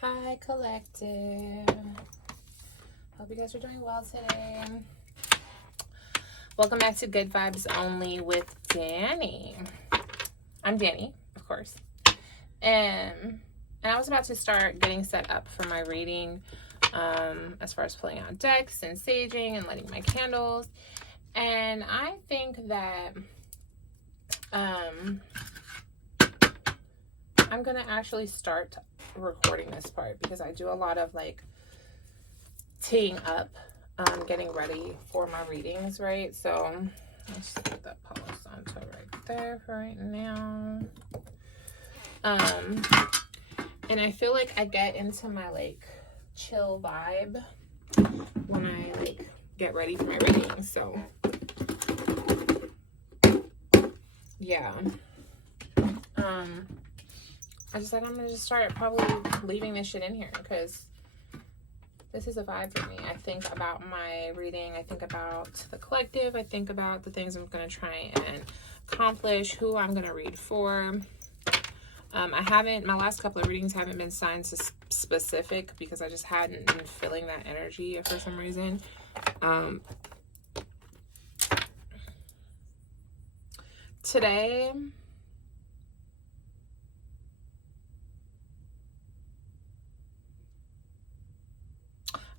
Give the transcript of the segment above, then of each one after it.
Hi, collective. Hope you guys are doing well today. Welcome back to Good Vibes Only with Dani. I'm Dani, of course. And I was about to start getting set up for my reading, as far as pulling out decks and saging and lighting my candles. And I think that I'm gonna actually start recording this part because I do a lot of like teeing up, getting ready for my readings, right? So let's put that Palo Santo right there for right now. And I feel like I get into my like chill vibe when I like get ready for my readings. So yeah. I just said I'm gonna just start probably leaving this shit in here because this is a vibe for me. I think about my reading. I think about the collective. I think about the things I'm gonna try and accomplish, who I'm gonna read for. My last couple of readings haven't been sign specific because I just hadn't been feeling that energy for some reason. Today,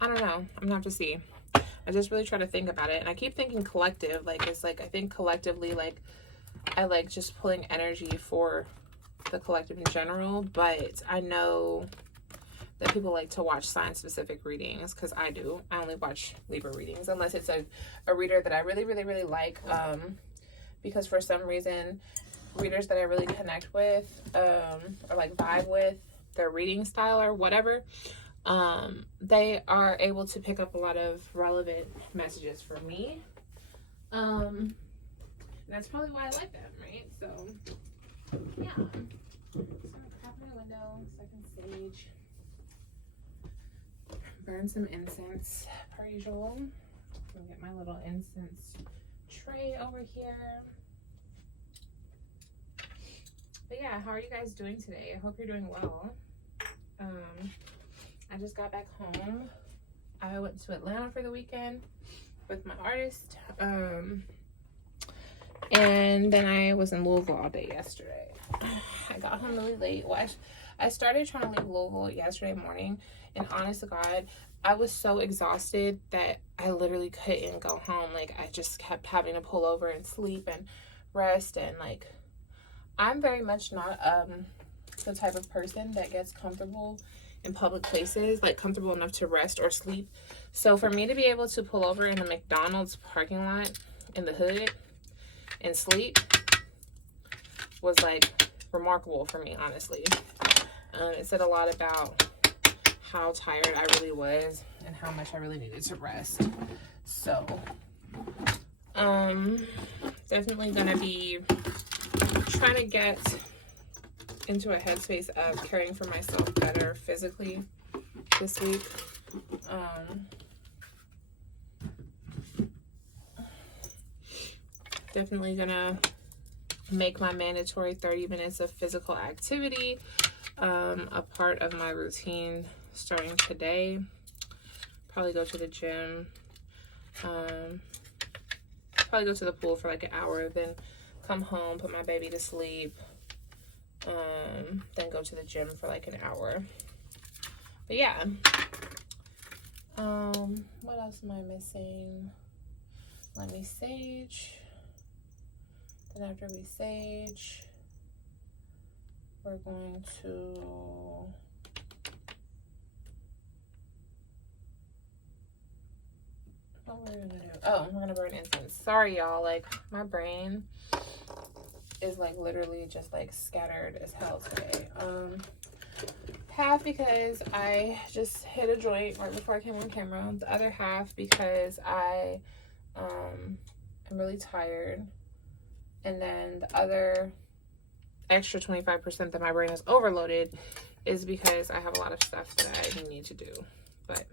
I don't know. I'm gonna have to see. I just really try to think about it. And I keep thinking collective. Like, it's like, I think collectively, like, I like just pulling energy for the collective in general. But I know that people like to watch sign-specific readings because I do. I only watch Libra readings unless it's a reader that I really, really, really like. Because for some reason, readers that I really connect with or like vibe with, their reading style or whatever, they are able to pick up a lot of relevant messages for me. That's probably why I like them, right? So yeah. So I'm gonna crack my window so I can sage. Burn some incense per usual. I'm gonna get my little incense tray over here. But yeah, how are you guys doing today? I hope you're doing well. I just got back home. I went to Atlanta for the weekend with my artist. And then I was in Louisville all day yesterday. I got home really late. Well, I started trying to leave Louisville yesterday morning, and honest to God, I was so exhausted that I literally couldn't go home. Like, I just kept having to pull over and sleep and rest, and like, I'm very much not the type of person that gets comfortable in public places, like comfortable enough to rest or sleep. So for me to be able to pull over in a McDonald's parking lot in the hood and sleep was like remarkable for me, honestly. It said a lot about how tired I really was and how much I really needed to rest. So definitely gonna be trying to get into a headspace of caring for myself better physically this week. Definitely gonna make my mandatory 30 minutes of physical activity a part of my routine starting today. Probably go to the gym, probably go to the pool for like an hour, then come home, put my baby to sleep, then go to the gym for like an hour. But yeah, what else am I missing? Let me sage. Then after we sage, we're going to what we're gonna do? Oh, we're gonna burn incense. Sorry, y'all. Like, my brain is like literally just like scattered as hell today. Half because I just hit a joint right before I came on camera. The other half because I am really tired. And then the other extra 25% that my brain is overloaded is because I have a lot of stuff that I need to do. But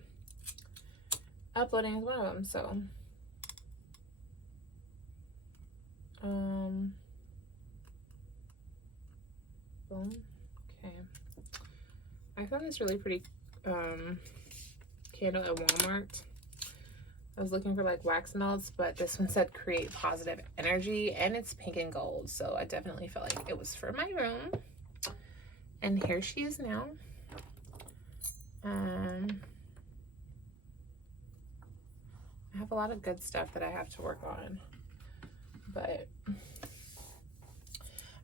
uploading is one of them, so boom. Okay. I found this really pretty candle at Walmart. I was looking for like wax melts, but this one said create positive energy, and it's pink and gold, so I definitely felt like it was for my room. And here she is now. I have a lot of good stuff that I have to work on, but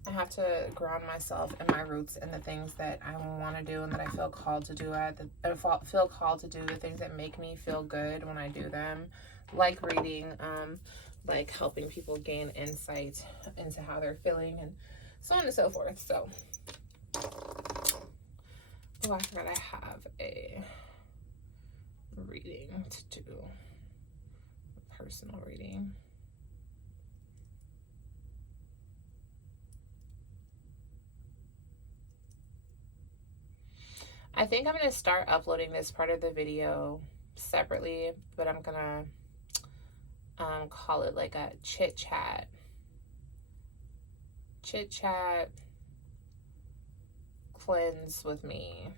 I have to ground myself in my roots and the things that I want to do and that I feel called to do. Feel called to do the things that make me feel good when I do them, like reading, like helping people gain insight into how they're feeling, and so on and so forth. So, oh, I forgot I have a reading to do, a personal reading. I think I'm going to start uploading this part of the video separately, but I'm going to call it like a chit chat. Chit chat cleanse with me.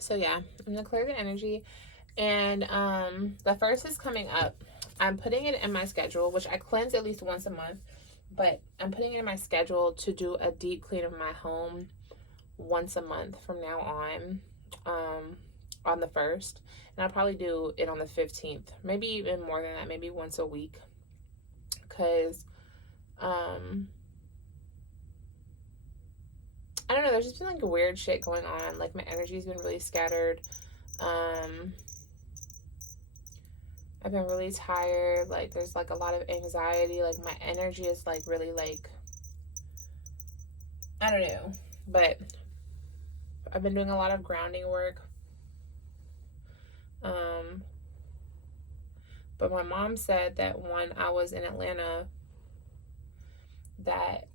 So yeah, I'm going to clear the energy. And the first is coming up. I'm putting it in my schedule, which I cleanse at least once a month, but I'm putting it in my schedule to do a deep clean of my home once a month from now on the 1st. And I'll probably do it on the 15th, maybe even more than that, maybe once a week, because I don't know, there's just been like weird shit going on. Like my energy's been really scattered. I've been really tired. Like there's like a lot of anxiety. Like my energy is like really like, I don't know, but I've been doing a lot of grounding work. But my mom said that when I was in Atlanta that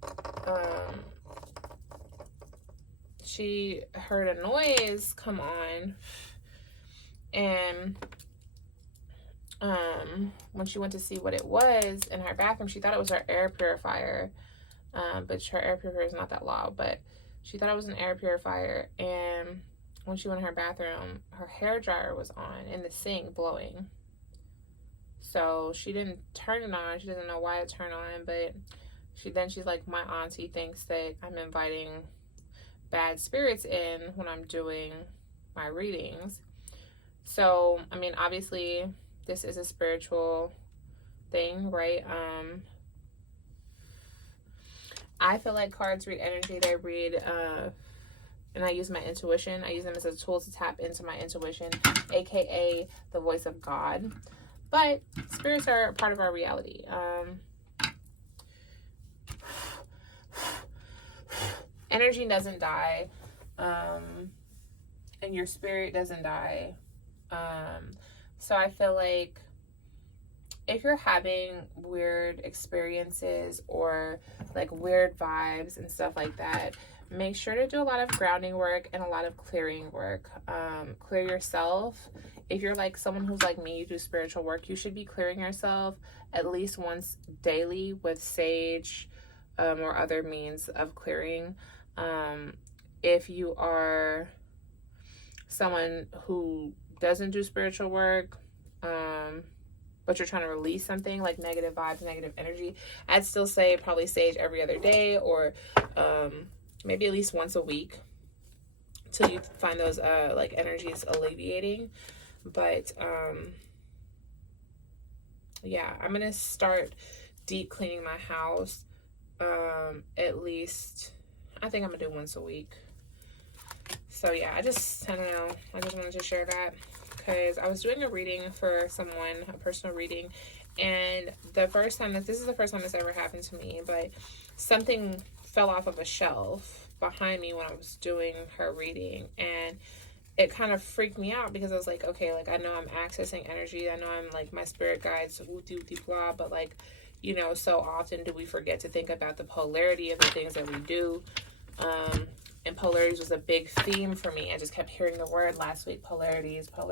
she heard a noise come on, and when she went to see what it was in her bathroom, she thought it was her air purifier, but her air purifier is not that loud, but she thought it was an air purifier. And when she went in her bathroom, her hair dryer was on in the sink blowing, so she didn't turn it on. She doesn't know why it turned on, but she's like, my auntie thinks that I'm inviting bad spirits in when I'm doing my readings. So I mean, obviously this is a spiritual thing, right? I feel like cards read energy. They read and I use my intuition. I use them as a tool to tap into my intuition, aka the voice of God. But spirits are part of our reality. Energy doesn't die, and your spirit doesn't die. So I feel like if you're having weird experiences or like weird vibes and stuff like that, make sure to do a lot of grounding work and a lot of clearing work. Clear yourself. If you're like someone who's like me, you do spiritual work, you should be clearing yourself at least once daily with sage or other means of clearing. If you are someone who doesn't do spiritual work, but you're trying to release something like negative vibes, negative energy, I'd still say probably sage every other day, or maybe at least once a week till you find those like energies alleviating. But yeah, I'm gonna start deep cleaning my house at least, I think I'm gonna do once a week. So yeah, I don't know, I just wanted to share that because I was doing a reading for someone, a personal reading, and this is the first time this ever happened to me, but something fell off of a shelf behind me when I was doing her reading, and it kind of freaked me out because I was like, okay, like I know I'm accessing energy, I know I'm like my spirit guides, blah, but like, you know, so often do we forget to think about the polarity of the things that we do. And polarities was a big theme for me. I just kept hearing the word last week, polarities, blah,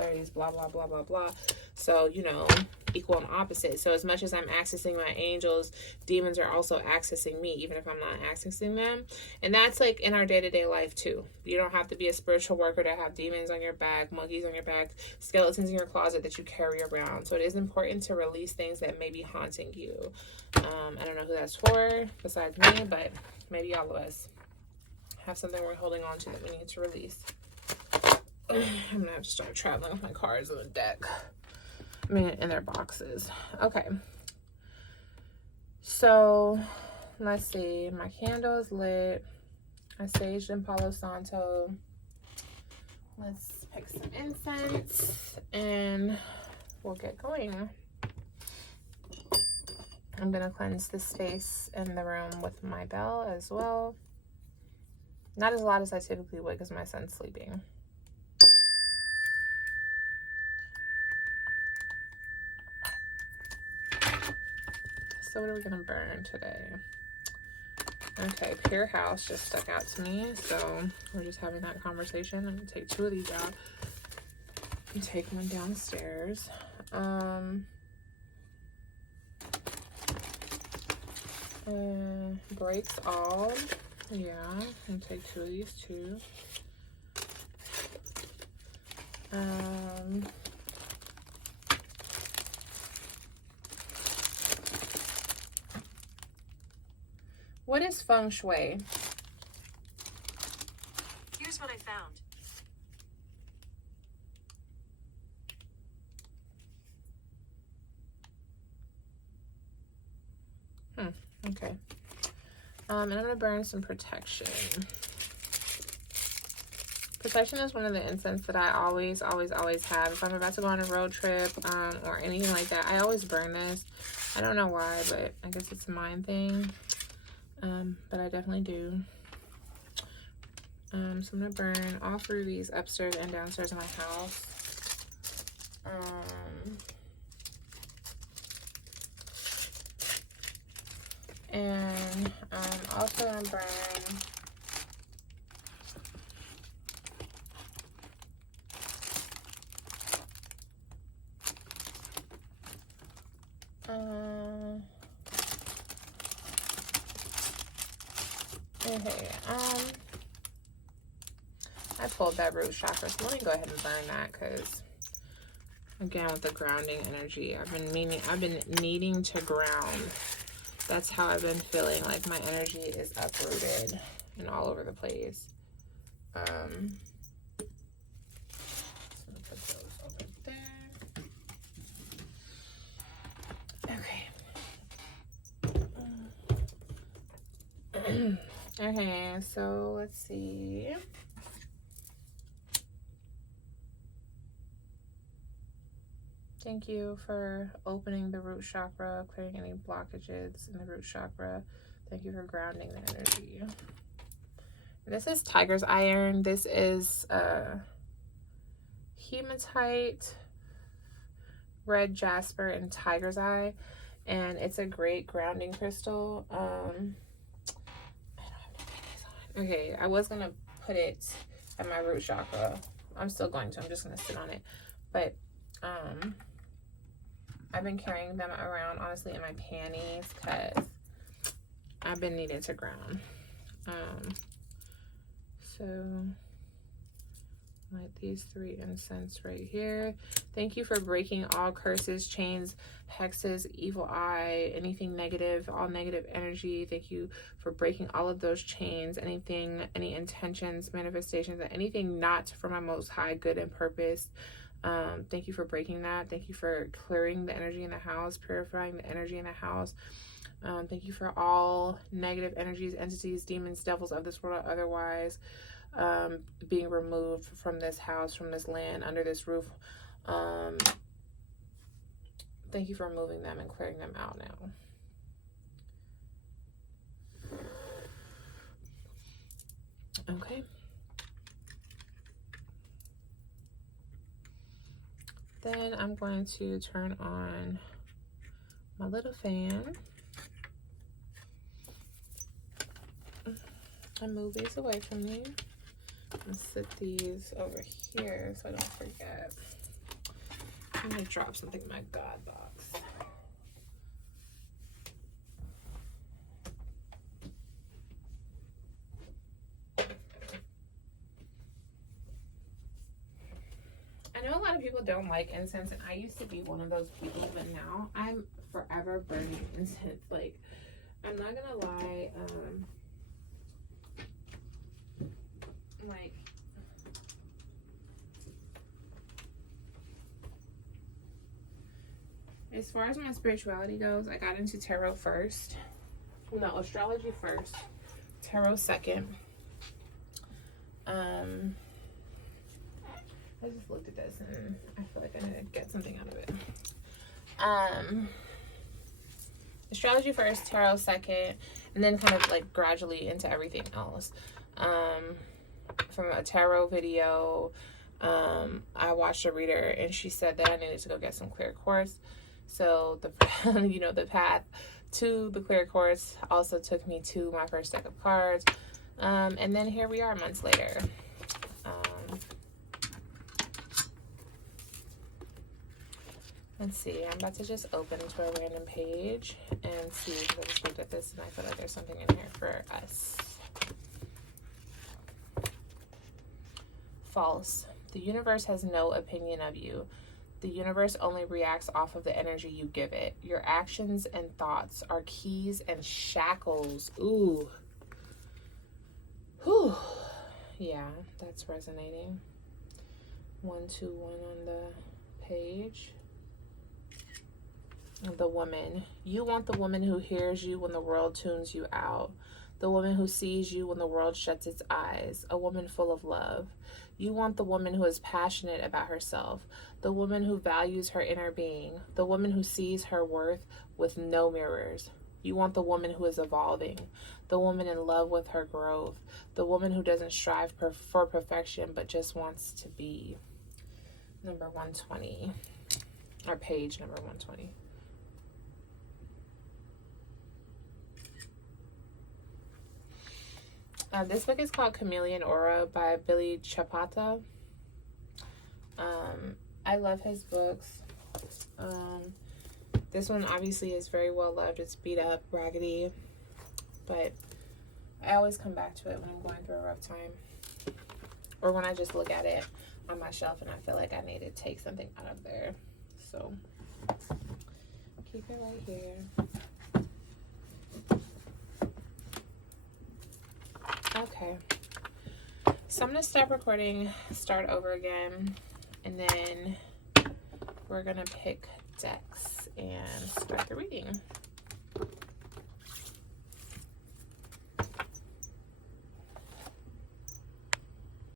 blah, blah, blah, blah. So, you know, equal and opposite. So as much as I'm accessing my angels, demons are also accessing me, even if I'm not accessing them. And that's like in our day-to-day life too. You don't have to be a spiritual worker to have demons on your back, monkeys on your back, skeletons in your closet that you carry around. So it is important to release things that may be haunting you. I don't know who that's for besides me, but maybe all of us have something we're holding on to that we need to release. I'm gonna have to start traveling with my cards on the deck. I mean, in their boxes. Okay. So, let's see. My candle is lit. I saged in Palo Santo. Let's pick some incense and we'll get going. I'm gonna cleanse the space in the room with my bell as well. Not as loud as I typically would because my son's sleeping. So what are we gonna burn today? Okay, Pure House just stuck out to me, so we're just having that conversation. I'm gonna take 2 of these out and take one downstairs. Breaks all. Yeah, and take 2 of these too. What is feng shui? Here's what I found. Okay. And I'm gonna burn some protection. Protection is one of the incense that I always have. If I'm about to go on a road trip, or anything like that, I always burn this. I don't know why, but I guess it's a mind thing. But I definitely do. So I'm gonna burn all 3 of these upstairs and downstairs in my house. And also gonna burn okay, I pulled that root chakra, so let me go ahead and burn that because again with the grounding energy, I've been needing to ground. That's how I've been feeling, like my energy is uprooted and all over the place. So I'm gonna put those over there. Okay. Okay, so let's see. Thank you for opening the root chakra, clearing any blockages in the root chakra. Thank you for grounding the energy. This is Tiger's Iron. This is hematite, red jasper, and tiger's eye. And it's a great grounding crystal. I don't have to put this on. Okay, I was going to put it at my root chakra. I'm still going to. I'm just going to sit on it. But I've been carrying them around, honestly, in my panties because I've been needing to ground. So, light these 3 incense right here. Thank you for breaking all curses, chains, hexes, evil eye, anything negative, all negative energy. Thank you for breaking all of those chains, anything, any intentions, manifestations, anything not from my most high good and purpose. Thank you for breaking that. Thank you for clearing the energy in the house, purifying the energy in the house. Thank you for all negative energies, entities, demons, devils of this world or otherwise, being removed from this house, from this land, under this roof. Thank you for removing them and clearing them out now. Okay. Then I'm going to turn on my little fan. I move these away from me. And sit these over here so I don't forget. I'm gonna drop something in my God box. I know a lot of people don't like incense, and I used to be one of those people, but now I'm forever burning incense. Like, I'm not gonna lie, like, as far as my spirituality goes, I got into tarot first. No, astrology first, tarot second. I just looked at this and I feel like I need to get something out of it. Astrology first, tarot second, and then kind of like gradually into everything else. From a tarot video, I watched a reader and she said that I needed to go get some clear quartz. So the the path to the clear quartz also took me to my first deck of cards. And then here we are months later. Let's see, I'm about to just open to a random page and see, because I just looked at this and I feel like there's something in here for us. False. The universe has no opinion of you. The universe only reacts off of the energy you give it. Your actions and thoughts are keys and shackles. Ooh. Whew. Yeah, that's resonating. 121 on the page. The woman. You want the woman who hears you when the world tunes you out. The woman who sees you when the world shuts its eyes. A woman full of love. You want the woman who is passionate about herself. The woman who values her inner being. The woman who sees her worth with no mirrors. You want the woman who is evolving. The woman in love with her growth. The woman who doesn't strive for perfection but just wants to be. Number 120. Or page number 120. This book is called Chameleon Aura by Billy Chapata. I love his books. This one obviously is very well loved. It's beat up, raggedy, but I always come back to it when I'm going through a rough time, or when I just look at it on my shelf and I feel like I need to take something out of there. So keep it right here. Okay, so I'm gonna stop recording, start over again, and then we're gonna pick decks and start the reading.